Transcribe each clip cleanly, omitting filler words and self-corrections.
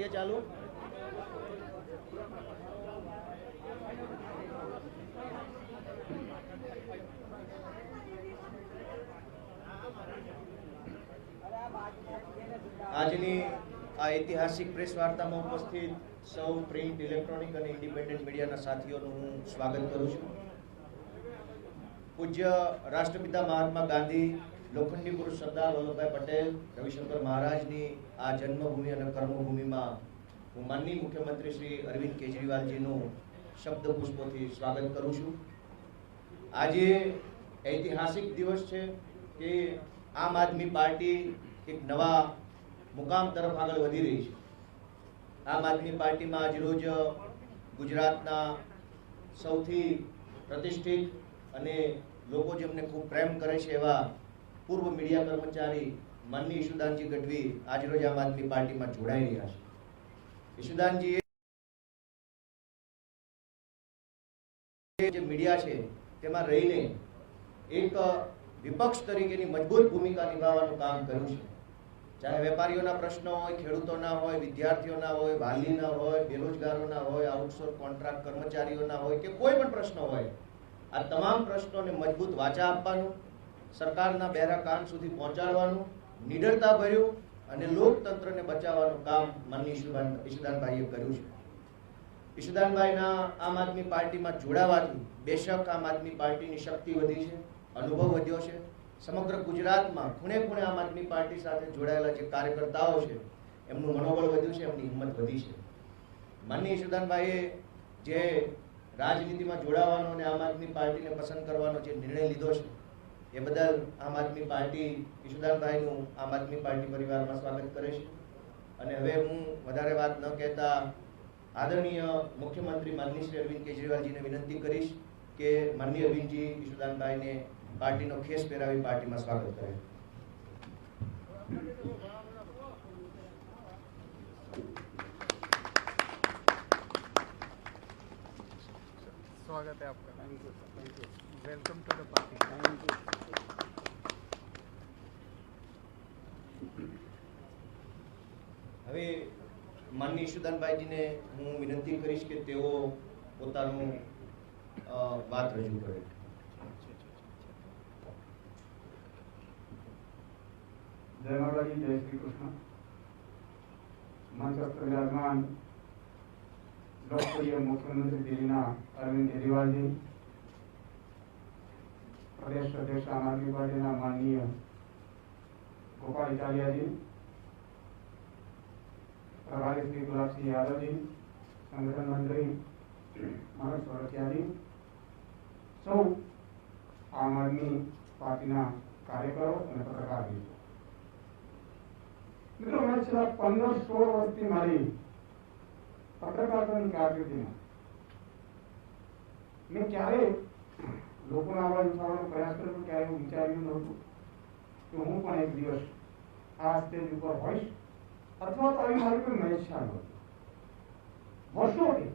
કરીએ ચાલુ. આજની આ ઐતિહાસિક પ્રેસ વાર્તામાં ઉપસ્થિત સૌ પ્રિન્ટ, ઇલેક્ટ્રોનિક અને ઇન્ડિપેન્ડન્ટ મીડિયાના સાથીઓનું હું સ્વાગત કરું છું. પૂજ્ય રાષ્ટ્રપિતા મહાત્મા ગાંધી, લોખંડી પુરુષ સરદાર વલ્લભભાઈ પટેલ, રવિશંકર મહારાજની આ જન્મભૂમિ અને કર્મભૂમિમાં હું માનનીય મુખ્યમંત્રી શ્રી અરવિંદ કેજરીવાલજીનું શબ્દ પુષ્પોથી સ્વાગત કરું છું. આજે ઐતિહાસિક દિવસ છે કે આમ આદમી પાર્ટી એક નવા મુકામ તરફ આગળ વધી રહી છે. આમ આદમી પાર્ટીમાં આજરોજ ગુજરાતના સૌથી પ્રતિષ્ઠિત અને લોકો જેમને ખૂબ પ્રેમ કરે છે એવા પૂર્વ મીડિયા કર્મચારી માનનીય ઈશુદાનજી ગઢવી આજરોજ આમ આદમી પાર્ટીમાં જોડાઈ રહ્યા છે. ઈશુદાનજી જે મીડિયા છે તેમાં રહીને એક વિપક્ષ તરીકેની મજબૂત ભૂમિકા નિભાવવાનું કામ કર્યું છે. ચાહે વેપારીઓના પ્રશ્નો હોય, ખેડૂતોના હોય, વિદ્યાર્થીઓના હોય, વાલીના હોય, બેરોજગારોના હોય, આઉટસોર્સ કોન્ટ્રાક્ટ કર્મચારીઓના હોય કે કોઈ પણ પ્રશ્ન હોય, આ તમામ પ્રશ્નોને મજબૂત વાચા આપવાનું, સરકારના બહેરા કાન સુધી પહોંચાડવાનું, નિડરતા ભર્યું અને લોકતંત્રને બચાવવાનું કામ માનનીય ઈશુદાનભાઈએ કર્યું છે. ઈશુદાનભાઈના આમ આદમી પાર્ટીમાં જોડાવાથી બેશક આમ આદમી પાર્ટીની શક્તિ વધી છે, અનુભવ વધ્યો છે. સમગ્ર ગુજરાતમાં ખૂણે ખૂણે આમ આદમી પાર્ટી સાથે જોડાયેલા જે કાર્યકર્તાઓ છે એમનું મનોબળ વધ્યું છે, એમની હિંમત વધી છે. માનનીય ઈશુદાનભાઈએ જે રાજનીતિમાં જોડાવાનો અને આમ આદમી પાર્ટીને પસંદ કરવાનો જે નિર્ણય લીધો છે એ બદલ આમ આદમી પાર્ટી ઈશુદાનભાઈનું આમ આદમી પાર્ટી પરિવારમાં સ્વાગત કરે છે. અને હવે હું વધારે વાત ન કહેતા આદરણીય મુખ્યમંત્રી માનનીય શ્રી અરવિંદ કેજરીવાલજીને વિનંતી કરીશ કે માનનીય અરવિંદજી ઈશુદાનભાઈને પાર્ટીનો ખેસ પહેરાવી પાર્ટીમાં સ્વાગત કરે. स्वागत है आपका. Thank you. Welcome to the party. Thank you. હવે માનનીય ઈશુદાનભાઈજીને હું વિનંતી કરીશ કે તેઓ પોતાનું વાત રજૂ કરે. जय माता दी, जय श्री कृष्ण. मंच पर विराजमान लोकप्रिय मुख्यमंत्री दिल्लीना अरविंद केजरीवाल जी, प्रदेश अध्यक्ष आम आदमी पार्टी माननीय गोपाल इटालिया जी, प्रभारी श्री गुलाब सिंह यादव जी, संगठन मंत्री मनोज सोरठिया जी, सौ आम आदमी पार्टी कार्यकरो और पत्रकार भी. मित्रों, मैं छेल्ला 15-16 वर्षथी मारी पत्रकारितानी कारकिर्दीमां मैं क्यारे लोकोनो अवाज उठावવાનો प्रयास કર્યો, ક્યારે હું વિચાર્યું નહોતું કે હું પણ એક દિવસ આ સ્ટેજ ઉપર હોઈશ અથવા તો આવી મારી કોઈ મહેચ્છા નહોતી. વર્ષોથી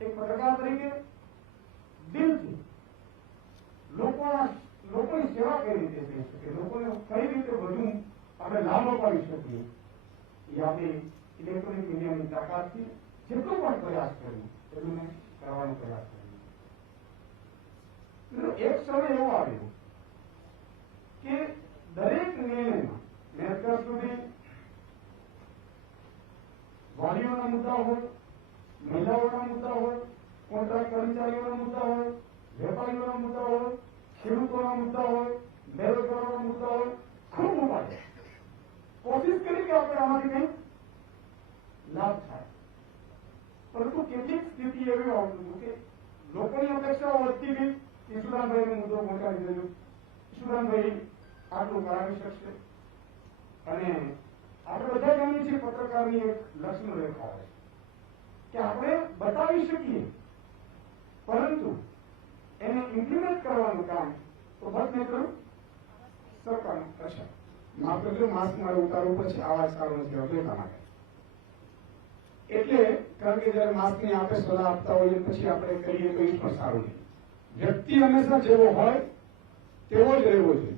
એક પત્રકાર તરીકે દિલથી લોકોની સેવા કઈ રીતે થઈ શકે, લોકોને કઈ રીતે વધુ આપણે લાભ અપાવી શકીએ એ આપણી ઇલેક્ટ્રોનિક મીડિયાની તાકાતથી જેટલો પણ પ્રયાસ કર્યો એટલું મેં કરવાનો પ્રયાસ કર્યો. એક સમય એવો આવ્યો કે દરેક નિર્ણયમાં મેં અત્યાર સુધી વાલીઓના મુદ્દા હોય, મહિલાઓના મુદ્દા હોય, કોન્ટ્રાક્ટ કર્મચારીઓના મુદ્દા હોય, વેપારીઓના મુદ્દા હોય, ખેડૂતોના મુદ્દા હોય, બેરોજગારોના મુદ્દા હોય, ખૂબ ઉપાડ્યા. कोशिश करी कि આપણે આમાંથી કંઈક લાભ થાય. પરંતુ કેટલીક સ્થિતિ એવી આવતી કે લોકોની અપેક્ષાઓ વધતી ગઈ. ઈશુદાનભાઈનો મુદ્દો પહોંચાડી દેજો, ઈશુદાનભાઈ આટલું કરાવી શકશે. અને આપણે બધા જાણીએ છીએ પત્રકારની એક લક્ષ્મણ રેખા હોય કે આપણે બતાવી શકીએ પરંતુ એને ઇમ્પ્લિમેન્ટ કરવાનું કામ તો બસ મેં કર્યું સરકારનું કરશે. માફ કરજો, માસ્ક મારે ઉતારવું પછી આવાજ સારો નથી આવતો એટલા માટે. એટલે કારણ કે જયારે માસ્કની આપણે સલાહ આપતા હોઈએ પછી આપણે કરીએ તો એ પણ સારું નહીં. વ્યક્તિ હંમેશા જેવો હોય તેવો જ રહેવો જોઈએ.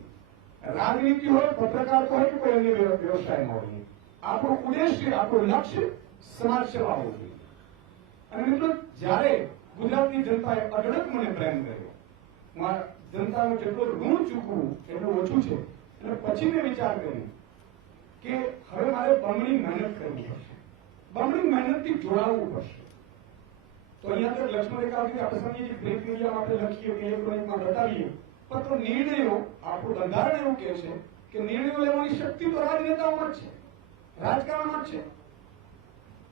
રાજનીતિ હોય, પત્રકાર હોય કે કોઈ અન્ય વ્યવસાયમાં હોય, આપણો ઉદ્દેશ્ય, આપણું લક્ષ્ય સમાજ સેવા હોવું જોઈએ. અને મિત્રો, જ્યારે ગુજરાતની જનતાએ અઢળક મને પ્રેમ કર્યો, મારા જનતાનું જેટલું ઋણ ચૂકવું એટલું ઓછું છે, અને પછી મેં વિચાર કર્યો કે હવે મારે બમણી મહેનત કરવી પડશે, બમણી મહેનતથી જોડાવવું પડશે. તો અહીંયા તો લક્ષ્મણ રેખાથી આપણે સમજીએ પ્રિન્ટ મીડિયામાં આપણે લખીએ કે ઇલેક્ટ્રોનિકમાં બતાવીએ, પણ તો નિર્ણયો, આપણું બંધારણ એવું કહે છે કે નિર્ણયો લેવાની શક્તિ તો રાજનેતાઓમાં જ છે, રાજકારણમાં જ છે.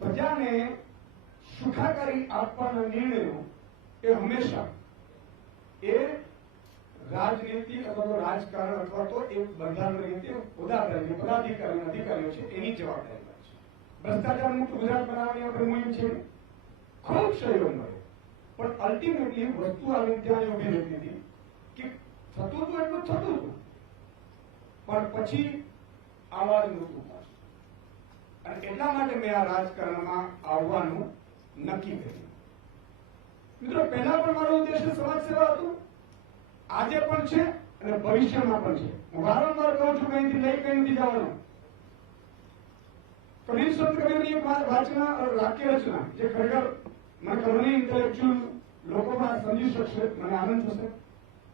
પ્રજાને સુખાકારી આપવાના નિર્ણયો એ હંમેશા એ રાજનીતિ અથવા તો રાજકારણ અથવા તો એક બંધારણ રીતે હોદ્દા તરીકે પદાધિકારીઓ અધિકારીઓ છે એની જવાબદારી છે. ભ્રષ્ટાચાર મુક્ત ગુજરાત બનાવવાની આપણે મુહિમ છે, ખૂબ સહયોગ મળ્યો, પણ અલ્ટિમેટલી વસ્તુ આવી ત્યાં ઉભી રહેતી હતી કે થતું હતું એટલું થતું હતું, પણ પછી આવાજ નહોતું પાછું. અને એટલા માટે મેં આ રાજકારણમાં આવવાનું નક્કી કર્યું. મિત્રો, પહેલા પણ મારો ઉદ્દેશ્ય સમાજ સેવા હતું, આજે પણ છે અને ભવિષ્યમાં પણ છે. હું વારંવાર કહું છું કે અહીંથી લઈ કઈ નથી જવાનું. કબીર સંત કબીરની એક વાચના વાક્ય રચના જે ખરેખર મને ખબર નહીં ઇન્ટેલેક્ચ્યુઅલ લોકો પણ સમજી શકશે, મને આનંદ થશે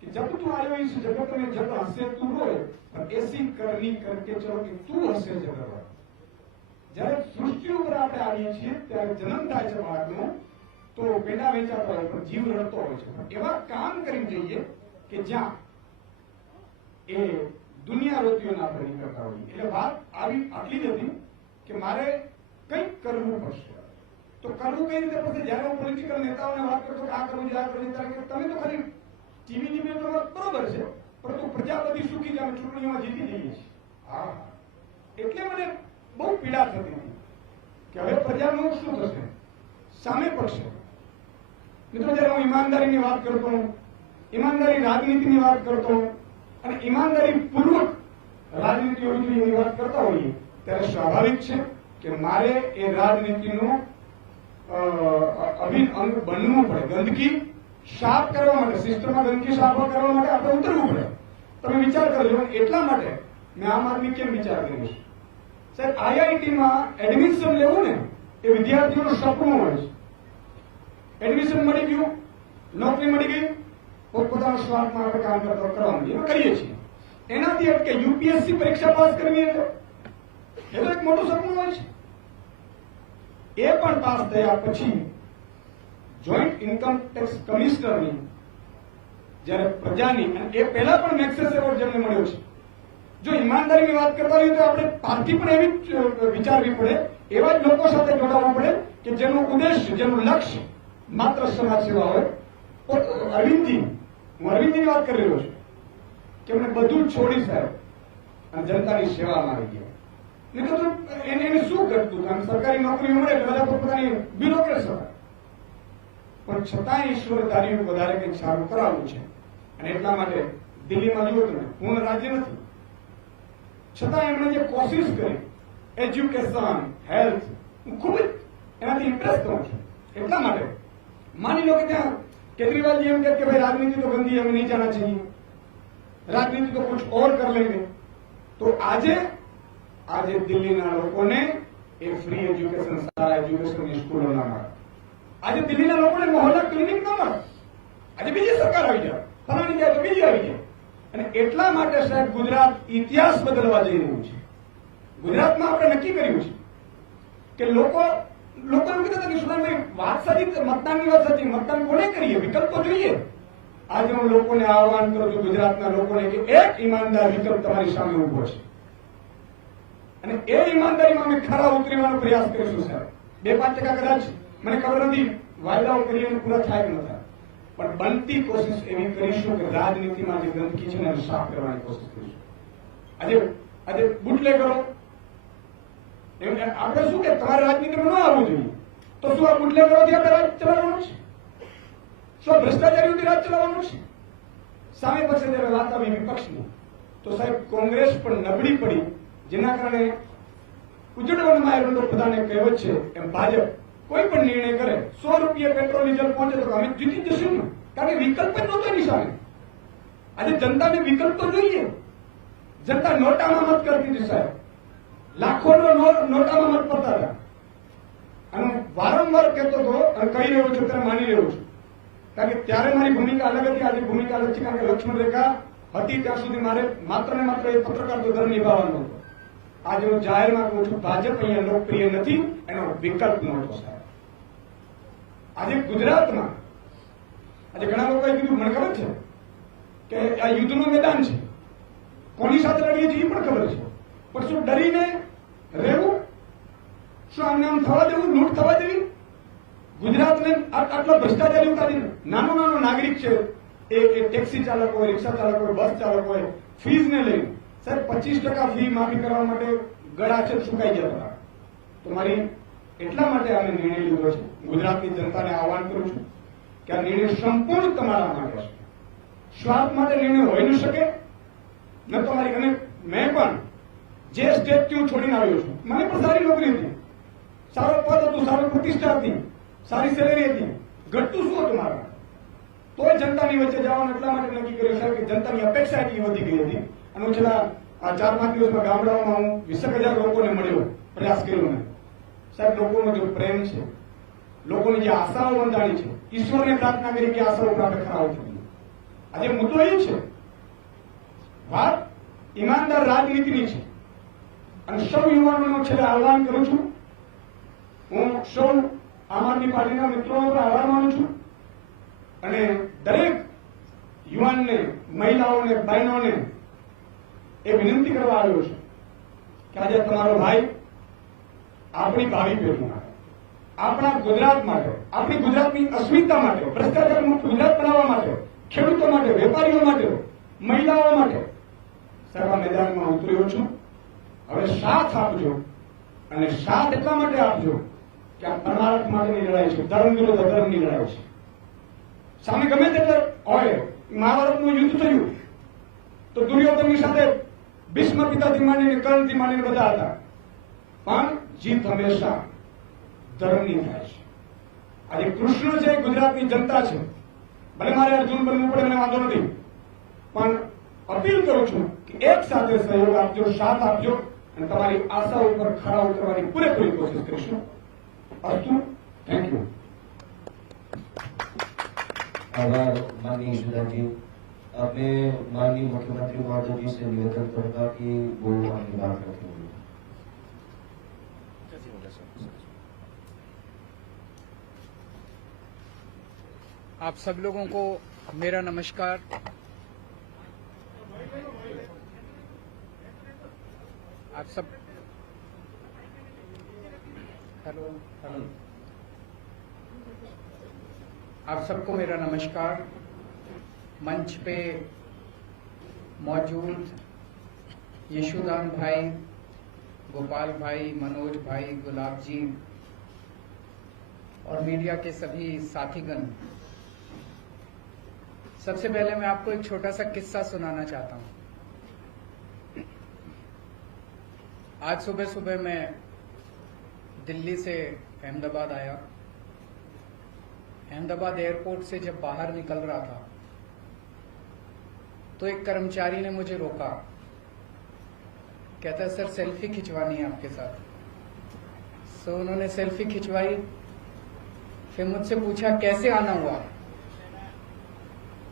कि जब तू आयो इस जगत में जब हंसे तू रोए पर ऐसी करनी करके चलो कि તું હસે જગત. જ્યારે સૃષ્ટિ ઉપર આપણે આવીએ છીએ ત્યારે જન્મ થાય છે બાળકનો, તો પેડા વેચાતો હોય પણ જીવ રડતો હોય છે. એવા કામ કરી જઈએ કે જ્યાં એ દુનિયા રોતીઓના આપણે નીકળતા હોઈએ. એટલે વાત આવી આટલી જ હતી કે મારે કંઈક કરવું પડશે. તો કરવું કઈ રીતે પડશે? જયારે હું પોલિટિકલ નેતાઓને વાત કરતો આ કરવું છે, આ કરવું છે, ત્યારે તમે તો ખાલી ટીવીની મેટરમાં બરોબર છે, પરંતુ પ્રજા બધી સુખી છે, અમે ચૂંટણીમાં જીતી જઈએ છીએ. હા, એટલે મને બહુ પીડા થતી હતી કે હવે પ્રજાનું શું થશે, સામે પડશે. મિત્રો, જયારે હું ઈમાનદારીની વાત કરતો, ઈમાનદારી રાજનીતિની વાત કરતો અને ઈમાનદારી પૂર્વક રાજનીતિ હોવી જોઈએ એની વાત કરતા હોઈએ, ત્યારે સ્વાભાવિક છે કે મારે એ રાજનીતિનો અભિન્ન અંગ બનવું પડે. ગંદકી સાફ કરવા માટે, સિસ્ટમમાં ગંદકી સાફ કરવા માટે આપણે ઉતરવું પડે. તમે વિચાર કરજો. એટલા માટે મેં આમ આદમી કેમ વિચાર કર્યો છે? સાહેબ, આઈઆઈટીમાં એડમિશન લેવું ને એ વિદ્યાર્થીઓનું સપનું હોય છે. એડમિશન મળી ગયું, નોકરી મળી ગઈ, પોતપોતાના સ્વાર્થમાં આપણે કામ કરવા માંડીએ, કરીએ છીએ. એનાથી અટકે યુપીએસસી પરીક્ષા પાસ કરવી એટલે એ તો એક મોટું સપનું હોય છે. એ પણ પાસ થયા પછી જોઈન્ટ ઇન્કમ ટેક્સ કમિશનરની જયારે પ્રજાની, અને એ પહેલા પણ મેક્સેસ એવોર્ડ જેમને મળ્યો છે. જો ઈમાનદારીની વાત કરતા હોઈએ તો આપણે પાર્ટી પણ એવી વિચારવી પડે, એવા જ લોકો સાથે જોડાવવું પડે કે જેનું ઉદ્દેશ્ય, જેનું લક્ષ્ય માત્ર સમાજ સેવા હોય. અરવિંદજી, હું અરવિંદજીની વાત કરી રહ્યો છું કે એમને બધું છોડી સાહેબ અને જનતાની સેવામાં આવી ગયા. નહીં તો એને શું કરતું હતું? સરકારી નોકરી મળે એટલે બધા પોતાની બ્યુરોક્રેટ્સ હતા, પણ છતાં ઈશ્વર ધાર્યું વધારે કંઈક સારું કરાવવું છે. અને એટલા માટે દિલ્હીમાં જુઓ તમે, પૂર્ણ રાજ્ય નથી, છતાં એમણે જે કોશિશ કરી એજ્યુકેશન, હેલ્થ, હું ખૂબ જ એનાથી ઇમ્પ્રેસ થઉં છું. એટલા માટે માની લો કે ત્યાં કેજરીવાલજી એમ કહે કે ભાઈ રાજનીતિ તો ગંદી, હमें नहीं जाना चाहिए, રાજનીતિ તો कुछ और कर लेंगे. તો આજે દિલ્હીના લોકોને એ ફ્રી એજ્યુકેશન, સારા એજ્યુકેશનની સ્કૂલો ના મળે. આજે દિલ્હીના લોકોને મોહલ્લા ક્લિનિક ના મળે. આજે બીજી સરકાર આવી જાય, ફલાણી જાય તો બીજી આવી જાય. અને એટલા માટે સાહેબ ગુજરાત ઇતિહાસ બદલવા જઈ રહ્યું છે. ગુજરાતમાં આપણે નક્કી કર્યું છે કે લોકો એવું કહેતા હતા કે સુદાનભાઈ વાત સાચી, મતદાનની વાત સાચી, મતદાન કોને કરીએ, વિકલ્પ તો જોઈએ. આજે હું લોકોને આહવાન કરું છું, ગુજરાતના લોકોને, કે એક ઈમાનદાર વિકલ્પ તમારી સામે ઉભો છે અને એ ઈમાનદારીમાં અમે ખરા ઉતરવાનો પ્રયાસ કરીશું સાહેબ. 2-5% કદાચ મને ખબર નથી વાયદાઓ કરીએ પૂરા થાય કે ન થાય, પણ બનતી કોશિશ એવી કરીશું કે રાજનીતિમાં જે ગંદકી છે એને સાફ કરવાની કોશિશ કરીશું. આજે બુટલેગરો, આપણે શું કે તમારે રાજનીતિમાં ન આવવું જોઈએ, તો શું આ બુટલેગરોથી આપણે રાજ ચલાવવાનું છે? શું ભ્રષ્ટાચારીઓથી રાજ ચલાવવાનું છે? સામે પછી જયારે વાત આવી વિપક્ષની, તો સાહેબ કોંગ્રેસ પણ નબળી પડી, જેના કારણે ઉજળવનમાં એરંડો પ્રધાને કહેવત છે એમ ભાજપ કોઈ પણ નિર્ણય કરે, 100 રૂપિયા પેટ્રોલ ડીઝલ પહોંચે તો અમે જીતી જશું ને, કારણ કે વિકલ્પ જ નહોતો એની સામે. આજે જનતાને વિકલ્પ તો જોઈએ. જનતા નોટામાં મત કરતી હતી સાહેબ. લાખોનો નોટામાં મત પડતા હતા. અને વારંવાર કહેતો હતો અને કહી રહ્યો છું, ત્યારે માની રહ્યો છું, કારણ કે ત્યારે મારી ભૂમિકા અલગ હતી, આજે ભૂમિકા અલગ છે. કારણ કે લક્ષ્મણ રેખા હતી ત્યાં સુધી મારે માત્ર ને માત્ર એ પત્રકાર ધર્મ નિભાવવાનો હતો. આજે હું જાહેરમાં કહું છું, ભાજપ અહીંયા લોકપ્રિય નથી, એનો વિકલ્પ નહોતો સાહેબ. આજે ગુજરાતમાં આજે ઘણા લોકોએ કીધું, મને ખબર છે કે આ યુદ્ધનું મેદાન છે, કોની સાથે લડીએ છીએ એ પણ ખબર છે, પણ શું ડરીને રહેવું? શું આમને આમ થવા દેવું? લૂંટ થવા દેવી? ગુજરાતને આટલો ભ્રષ્ટાચારી ઉતારી નાનો નાનો નાગરિક છે, એ ટેક્સી ચાલક હોય, રિક્ષા ચાલક હોય, બસ ચાલક હોય, ફીઝને લઈને સાહેબ 25% ફી માફી કરવા માટે ગળા છે સુકાઈ ગયા હતા. તો મારી એટલા માટે અમે નિર્ણય લીધો છે. ગુજરાતની જનતાને આહવાન કરું છું કે આ નિર્ણય સંપૂર્ણ તમારા માટે છે. સ્વાર્થ માટે નિર્ણય હોઈ ન શકે. ન તમારી અને મેં પણ જે સ્ટેટથી હું છોડીને આવ્યો છું, મને પણ સારી નોકરી હતી, સારો પદ હતું, સારો પ્રતિષ્ઠા હતી, સારી સેલેરી હતી, ઘટતું શું હતું મારા? તોય જનતાની વચ્ચે જવાનું એટલા માટે નક્કી કર્યું સાહેબ કે જનતાની અપેક્ષા એટલી વધી ગઈ હતી. અને છેલ્લા 4-5 દિવસમાં ગામડાઓમાં હું 20,000 લોકોને મળ્યો, પ્રયાસ કર્યો મેં. સાહેબ, લોકોનો જો પ્રેમ છે, લોકોની જે આશાઓ બંધાણી છે, ઈશ્વરને પ્રાર્થના કરી કે આશાઓ આપણે ખરાબ થઈ. આજે મુદ્દો એ છે, વાત ઈમાનદાર રાજનીતિની છે. અને સૌ યુવાનોનો છેલ્લે આહવાન કરું છું, હું સૌ આમ આદમી પાર્ટીના મિત્રોનો પણ આભાર માનું છું. અને દરેક યુવાનને, મહિલાઓને, બહેનોને એ વિનંતી કરવા આવ્યો છું કે આજે તમારો ભાઈ આપણી ભાવિ પેઢી માટે, આપણા ગુજરાત માટે, આપણી ગુજરાતની અસ્મિતા માટે, ભ્રષ્ટાચાર મુક્ત ગુજરાત બનાવવા માટે, ખેડૂતો માટે, વેપારીઓ માટે, મહિલાઓ માટે સાહેબ આ મેદાનમાં ઉતર્યો છું. હવે સાથ આપજો. અને સાથ એટલા માટે આપજો કે આ પરમાર્થ માટેની લડાઈ છે, ધર્મ વિરુદ્ધ અધર્મની લડાઈ છે. સામે ગમે તેટલે હોય, મહાભારતનું યુદ્ધ થયું તો દુર્યોધનની સાથે ભીષ્મ પિતાથી માંડીને કર્ણથી માંડીને બધા હતા, પણ જીત હંમેશા ધર્મની થાય છે. આજે કૃષ્ણ છે, ગુજરાતની જનતા છે. ભલે મારે અર્જુન બનવું પડે, મને વાંધો નથી, પણ અપીલ કરું છું કે એક સાથે સહયોગ આપજો, સાથ આપજો અને તમારી આશા ઉપર ખરા ઉતરવાની પૂરેપૂરી કોશિશ કરીશું. અસ્તુ. Thank you. आभार माननीय ईश्वरजी. अपने माननीय मुख्यमंत्री महोदय जी से निवेदन करूंगा कि वो अपनी बात रखेंगे. आप सब लोगों को मेरा नमस्कार. आप सब हेलो हेलो आप सबको मेरा नमस्कार. मंच पे मौजूद यशुदान भाई, गोपाल भाई, मनोज भाई, गुलाब जी और मीडिया के सभी साथीगण, सबसे पहले मैं आपको एक छोटा सा किस्सा सुनाना चाहता हूं. आज सुबह सुबह मैं दिल्ली से अहमदाबाद आया. अहमदाबाद एयरपोर्ट से जब बाहर निकल रहा था तो एक कर्मचारी ने मुझे रोका. कहता है सर सेल्फी खिंचवानी है आपके साथ. सो उन्होंने सेल्फी खिंचवाई. फिर मुझसे पूछा कैसे आना हुआ.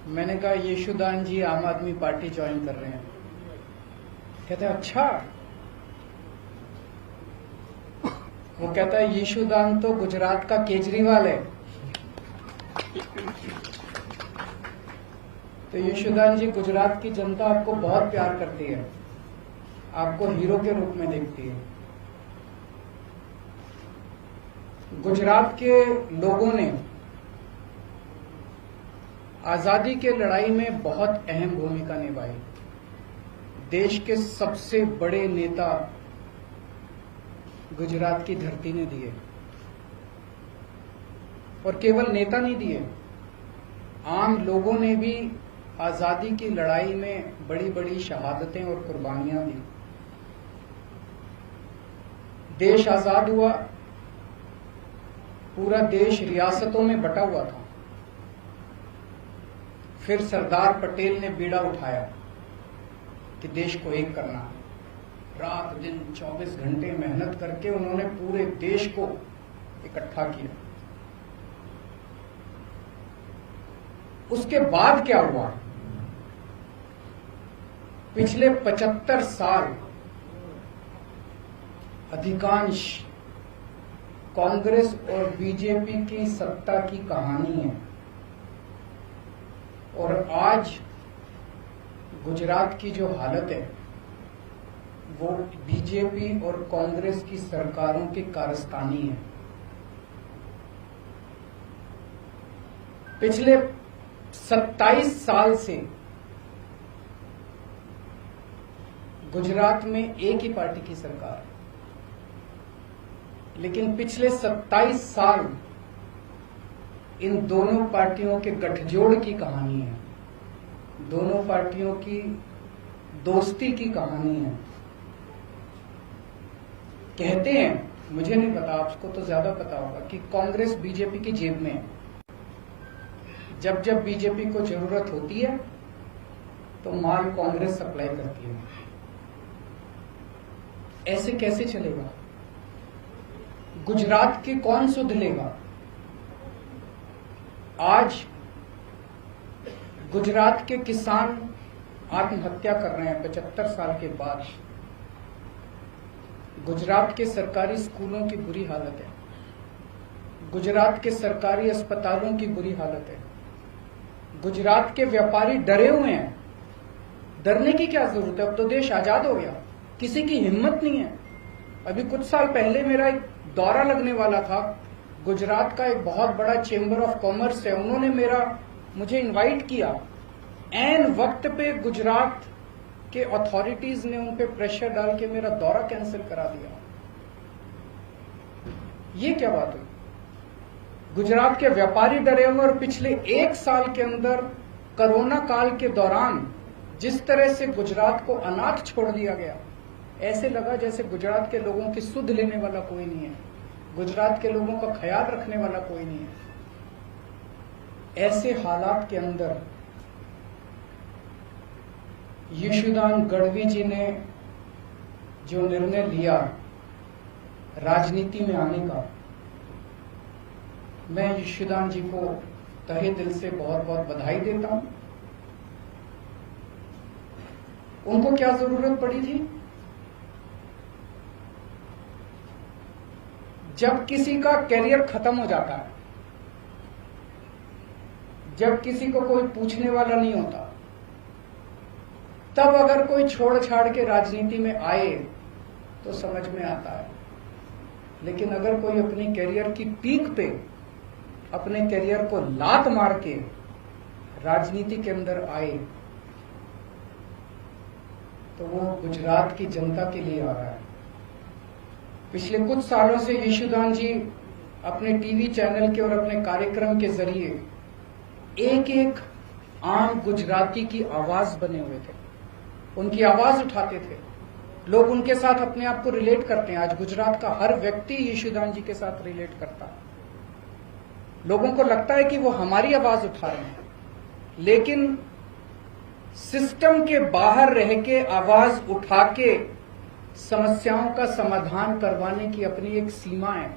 मैंने कहा यशुदान जी आम आदमी पार्टी ज्वाइन कर रहे हैं. कहता है अच्छा. वो कहता है यशुदान तो गुजरात का केजरीवाल है. तो यशुदान जी, गुजरात की जनता आपको बहुत प्यार करती है, आपको हीरो के रूप में देखती है. गुजरात के लोगों ने आजादी के लड़ाई में बहुत अहम भूमिका निभाई. देश के सबसे बड़े नेता गुजरात की धरती ने दिए, और केवल नेता नहीं दिए, आम लोगों ने भी आजादी की लड़ाई में बड़ी बड़ी शहादतें और कुर्बानियां दी. देश आजाद हुआ, पूरा देश रियासतों में बटा हुआ था. फिर सरदार पटेल ने बीड़ा उठाया कि देश को एक करना है. रात दिन 24 घंटे मेहनत करके उन्होंने पूरे देश को इकट्ठा किया। उसके बाद क्या हुआ? पिछले 75 साल अधिकांश कांग्रेस और बीजेपी की सत्ता की कहानी है, और आज गुजरात की जो हालत है वो बीजेपी और कांग्रेस की सरकारों की कारस्तानी है। पिछले 27 साल से गुजरात में एक ही पार्टी की सरकार है, लेकिन पिछले 27 साल इन दोनों पार्टियों के गठजोड़ की कहानी है, दोनों पार्टियों की दोस्ती की कहानी है। कहते हैं, मुझे नहीं पता, आपको तो ज्यादा पता होगा, कि कांग्रेस बीजेपी की जेब में है। जब जब बीजेपी को जरूरत होती है तो माल कांग्रेस सप्लाई करती है। ऐसे कैसे चलेगा? गुजरात के कौन सुध लेगा? आज गुजरात के किसान आत्महत्या कर रहे हैं 75 साल के बाद। गुजरात के सरकारी स्कूलों की बुरी हालत है, गुजरात के सरकारी अस्पतालों की बुरी हालत है, गुजरात के व्यापारी डरे हुए हैं। डरने की क्या जरूरत है? अब तो देश आजाद हो गया, किसी की हिम्मत नहीं है। अभी कुछ साल पहले मेरा एक दौरा लगने वाला था। गुजरात का एक बहुत बड़ा चेंबर ऑफ कॉमर्स है, उन्होंने मुझे इनवाइट किया। ऐन वक्त पे गुजरात के अथॉरिटीज ने उन पे प्रेशर डाल के मेरा दौरा कैंसिल करा दिया। ये क्या बात हुई? गुजरात के व्यापारी डरे हुए, और पिछले 1 साल के अंदर कोरोना काल के दौरान जिस तरह से गुजरात को अनाथ छोड़ दिया गया, ऐसे लगा जैसे गुजरात के लोगों की सुध लेने वाला कोई नहीं है, गुजरात के लोगों का ख्याल रखने वाला कोई नहीं है। ऐसे हालात के अंदर यशोदान गढ़वी जी ने जो निर्णय लिया राजनीति में आने का, मैं यशोदान जी को तहे दिल से बहुत बहुत बधाई देता हूं। उनको क्या जरूरत पड़ी थी? जब किसी का कैरियर खत्म हो जाता है, जब किसी को कोई पूछने वाला नहीं होता, तब अगर कोई छोड़ छाड़ के राजनीति में आए तो समझ में आता है। लेकिन अगर कोई अपनी कैरियर की पीक पे अपने कैरियर को लात मार के राजनीति के अंदर आए तो वो गुजरात की जनता के लिए आ रहा है। पिछले कुछ सालों से यशोदान जी अपने टीवी चैनल के और अपने कार्यक्रम के जरिए एक एक आम गुजराती की आवाज बने हुए थे, उनकी आवाज उठाते थे। लोग उनके साथ अपने आप को रिलेट करते हैं। आज गुजरात का हर व्यक्ति यशोदान जी के साथ रिलेट करता है। लोगों को लगता है कि वो हमारी आवाज उठा रहे हैं, लेकिन सिस्टम के बाहर रह के आवाज उठा के समस्याओं का समाधान करवाने की अपनी एक सीमा है।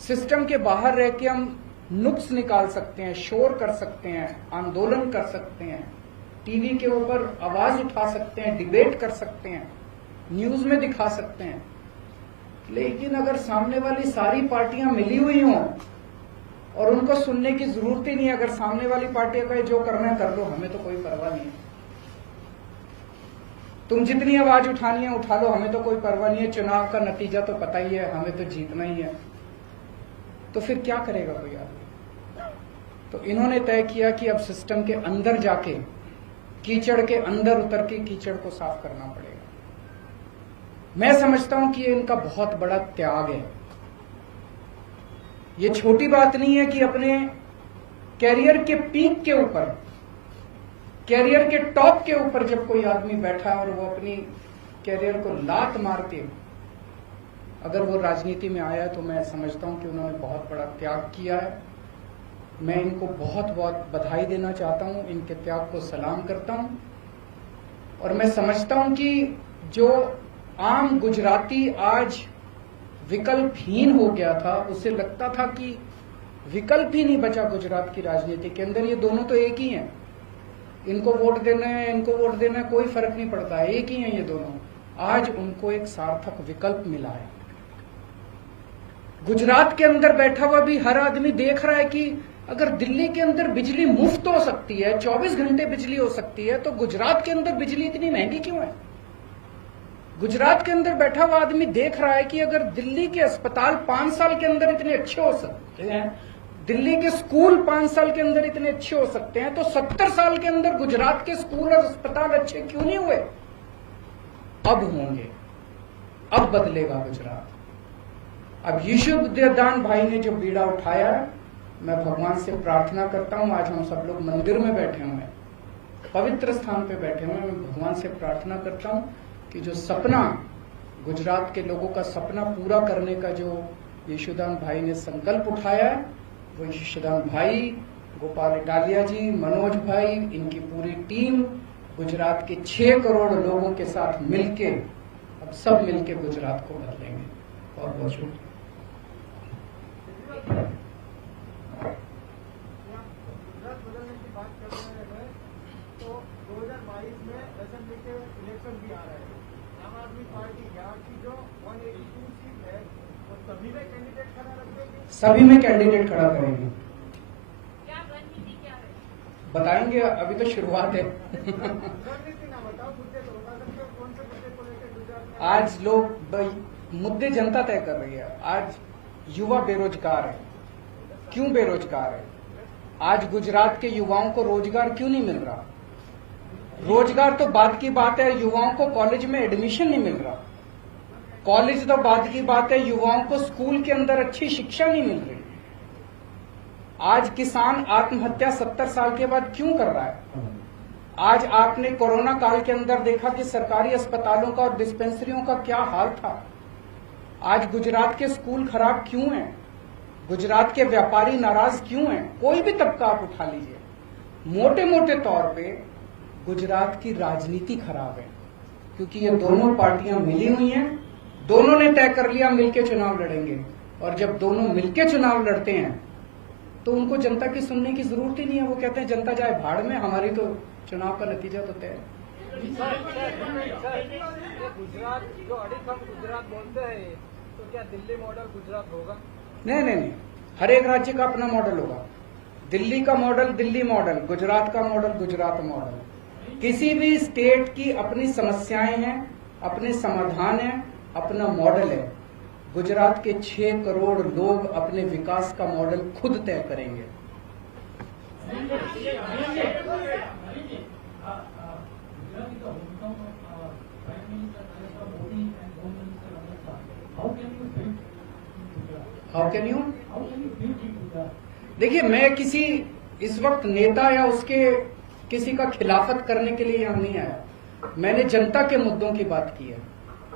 सिस्टम के बाहर रह के हम नुक्स निकाल सकते हैं, शोर कर सकते हैं, आंदोलन कर सकते हैं, टीवी के ऊपर आवाज उठा सकते हैं, डिबेट कर सकते हैं, न्यूज में दिखा सकते हैं। लेकिन अगर सामने वाली सारी पार्टियां मिली हुई हों और उनको सुनने की जरूरत ही नहीं है, अगर सामने वाली पार्टियां कहे जो करना है कर लो, हमें तो कोई परवाह नहीं है, तुम जितनी आवाज उठानी है उठा लो, हमें तो कोई परवाह नहीं है, चुनाव का नतीजा तो पता ही है, हमें तो जीतना ही है, तो फिर क्या करेगा कोई आदमी? तो इन्होंने तय किया कि अब सिस्टम के अंदर जाके, कीचड़ के अंदर उतर के कीचड़ को साफ करना पड़ेगा। मैं समझता हूं कि ये इनका बहुत बड़ा त्याग है। ये छोटी बात नहीं है कि अपने कैरियर के पीक के ऊपर, कैरियर के टॉप के ऊपर जब कोई आदमी बैठा और वो अपनी कैरियर को लात मार के अगर वो राजनीति में आया है, तो मैं समझता हूं कि उन्होंने बहुत बड़ा त्याग किया है। मैं इनको बहुत बहुत बधाई देना चाहता हूं, इनके त्याग को सलाम करता हूं और मैं समझता हूं कि जो आम गुजराती आज विकल्पहीन हो गया था, उसे लगता था कि विकल्प ही नहीं बचा गुजरात की राजनीति के अंदर, ये दोनों तो एक ही हैं, इनको वोट देना है, इनको वोट देना है, कोई फर्क नहीं पड़ता है, एक ही हैं ये दोनों। आज उनको एक सार्थक विकल्प मिला है। गुजरात के अंदर बैठा हुआ भी हर आदमी देख रहा है कि अगर दिल्ली के अंदर बिजली मुफ्त हो सकती है, 24 घंटे बिजली हो सकती है, तो गुजरात के अंदर बिजली इतनी महंगी क्यों है? गुजरात के अंदर बैठा हुआ आदमी देख रहा है कि अगर दिल्ली के अस्पताल 5 साल के अंदर इतने अच्छे हो सकते हैं, दिल्ली के स्कूल 5 साल के अंदर इतने अच्छे हो सकते हैं, तो 70 साल के अंदर गुजरात के स्कूल और अस्पताल अच्छे क्यों नहीं हुए? अब होंगे, अब बदलेगा गुजरात। अब यशोदान भाई ने जो बीड़ा उठाया है, मैं भगवान से प्रार्थना करता हूं, आज हम सब लोग मंदिर में बैठे हुए हैं, पवित्र स्थान पे बैठे हुए हैं, मैं भगवान से प्रार्थना करता हूं कि जो सपना, गुजरात के लोगों का सपना पूरा करने का जो यशोदान भाई ने संकल्प उठाया है, वो यशोदान भाई, गोपाल इटालिया जी, मनोज भाई, इनकी पूरी टीम गुजरात के 6 करोड़ लोगों के साथ मिलके, अब सब मिलके गुजरात को बदलेंगे। बहुत बहुत शुक्रिया। गुजरात बदलने की बात कर रहे हैं तो 2022 में असेंबली के इलेक्शन भी आ रहे हैं। आम आदमी पार्टी यहाँ की जो 182 सीट है वो सभी में कैंडिडेट खड़ा रखेगी। सभी में कैंडिडेट खड़ा करेंगे। क्या रणनीति क्या है? बताएंगे, अभी तो शुरुआत है। रणनीति ना बताओ, मुद्दे तो बता सकते हो, कौन से मुद्दे को लेकर गुजरात में आज लोग मुद्दे जनता तय कर रही है। आज युवा बेरोजगार है, क्यों बेरोजगार है? आज गुजरात के युवाओं को रोजगार क्यों नहीं मिल रहा? रोजगार तो बात की बात है, युवाओं को कॉलेज में एडमिशन नहीं मिल रहा। कॉलेज तो बात की बात है, युवाओं को स्कूल के अंदर अच्छी शिक्षा नहीं मिल रही। आज किसान आत्महत्या 70 साल के बाद क्यों कर रहा है? आज आपने कोरोना काल के अंदर देखा कि सरकारी अस्पतालों का और डिस्पेंसरियों का क्या हाल था। आज गुजरात के स्कूल खराब क्यों हैं? गुजरात के व्यापारी नाराज क्यों हैं? कोई भी तबका आप उठा लीजिए, मोटे मोटे तौर पे गुजरात की राजनीति खराब है, क्योंकि ये दोनों पार्टियां मिली हुई हैं, दोनों ने तय कर लिया मिलके चुनाव लड़ेंगे, और जब दोनों मिलके चुनाव लड़ते हैं तो उनको जनता की सुनने की जरूरत ही नहीं है। वो कहते हैं जनता जाए भाड़ में, हमारी तो चुनाव का नतीजा तो तय है। गुजरात जो अड़िखम गुजरात बोलते हैं, तो क्या दिल्ली मॉडल गुजरात होगा? नहीं, हर एक राज्य का अपना मॉडल होगा। दिल्ली का मॉडल दिल्ली मॉडल, गुजरात का मॉडल गुजरात मॉडल। किसी भी स्टेट की अपनी समस्याएं हैं, अपने समाधान हैं, अपना मॉडल है। गुजरात के 6 करोड़ लोग अपने विकास का मॉडल खुद तय करेंगे। How can you? देखिए, मैं किसी इस वक्त नेता या उसके किसी का खिलाफत करने के लिए यहाँ नहीं आया। मैंने जनता के मुद्दों की बात की है।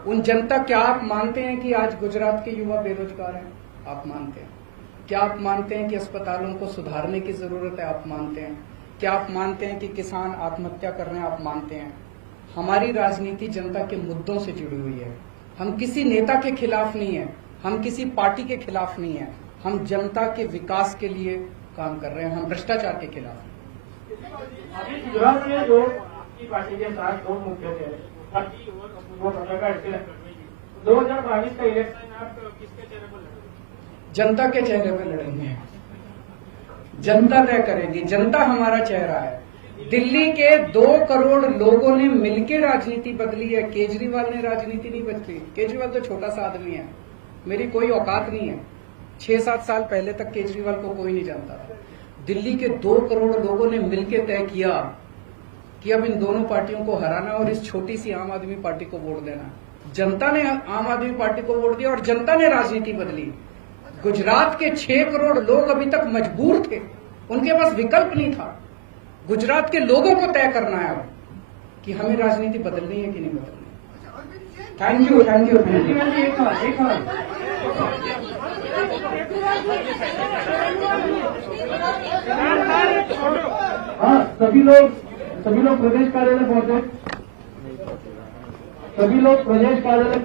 उन जनता, क्या आप मानते हैं कि आज गुजरात के युवा बेरोजगार हैं? आप मानते हैं? क्या आप मानते हैं कि अस्पतालों को सुधारने की जरूरत है? आप मानते हैं? क्या आप मानते हैं कि किसान आत्महत्या कर रहे हैं? आप मानते हैं? हमारी राजनीति जनता के मुद्दों से जुड़ी हुई है। हम किसी नेता के खिलाफ नहीं है, हम किसी पार्टी के खिलाफ नहीं है, हम जनता के विकास के लिए काम कर रहे हैं, हम भ्रष्टाचार के खिलाफ हैं। अभी गुजरात में जो आपकी पार्टी के साथ 2 मुद्दे थे, वो का 2022 का इलेक्शन आप किसके चेहरे पर लड़ेंगे? जनता के चेहरे पे लड़ेंगे। जनता तय करेगी, जनता हमारा चेहरा है। दिल्ली के 2 करोड़ लोगों ने मिलकर राजनीति बदली है, केजरीवाल ने राजनीति नहीं बदली। केजरीवाल तो छोटा सा आदमी है, मेरी कोई औकात नहीं है। 6-7 साल पहले तक केजरीवाल को कोई नहीं जानता था। दिल्ली के 2 करोड़ लोगों ने मिलकर तय किया कि अब इन दोनों पार्टियों को हराना और इस छोटी सी आम आदमी पार्टी को वोट देना। जनता ने आम आदमी पार्टी को वोट दिया और जनता ने राजनीति बदली। गुजरात के 6 करोड़ लोग अभी तक मजबूर थे, उनके पास विकल्प नहीं था। गुजरात के लोगों को तय करना है अब कि हमें राजनीति बदलनी है कि नहीं बदलनी। Thank you, thank you, thank you. हाँ, सभी लोग प्रदेश कार्यालय पहुंचे। सभी लोग प्रदेश कार्यालय